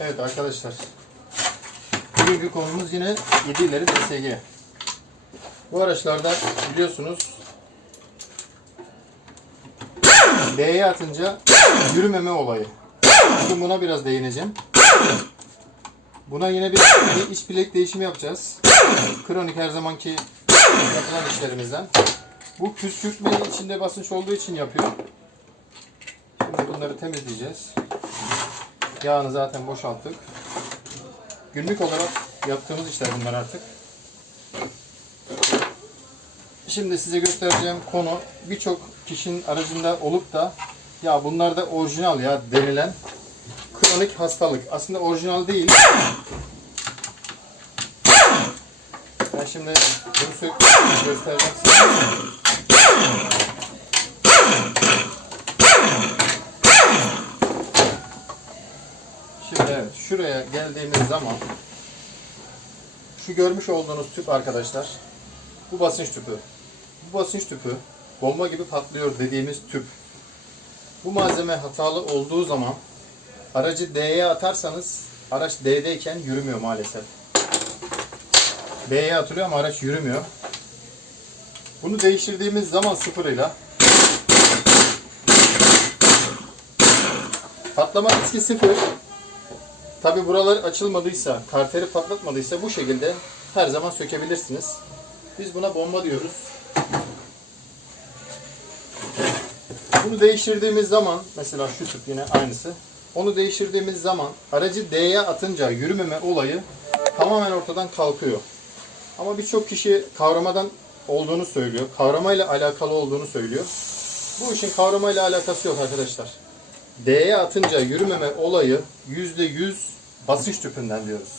Evet arkadaşlar. Bugünkü konumuz yine 7 ileri DSG. Bu araçlarda biliyorsunuz D'ye atınca yürümeme olayı. Bugün buna biraz değineceğim. Buna yine bir, bir iç bilek değişimi yapacağız. Kronik her zamanki yapılan işlerimizden. Bu püskürtmeyi içinde basınç olduğu için yapıyor. Şimdi bunları temizleyeceğiz. Yağını zaten boşalttık. Günlük olarak yaptığımız işler bunlar artık. Şimdi size göstereceğim konu birçok kişinin aracında olup da ya bunlar da orijinal ya denilen kronik hastalık. Aslında orijinal değil. Ben şimdi bunu göstereceğim size. Şimdi evet şuraya geldiğimiz zaman şu görmüş olduğunuz tüp arkadaşlar bu basınç tüpü. Bu basınç tüpü bomba gibi patlıyor dediğimiz tüp. Bu malzeme hatalı olduğu zaman aracı D'ye atarsanız araç D'deyken yürümüyor maalesef. B'ye atılıyor ama araç yürümüyor. Bunu değiştirdiğimiz zaman sıfırıyla patlama riski sıfır. Tabi buralar açılmadıysa, karteri patlatmadıysa bu şekilde her zaman sökebilirsiniz. Biz buna bomba diyoruz. Bunu değiştirdiğimiz zaman, mesela şu tip yine aynısı. Onu değiştirdiğimiz zaman aracı D'ye atınca yürümeme olayı tamamen ortadan kalkıyor. Ama birçok kişi kavramadan olduğunu söylüyor. Kavramayla alakalı olduğunu söylüyor. Bu işin kavramayla alakası yok arkadaşlar. D'ye atınca yürümeme olayı %100 basınç tüpünden diyoruz.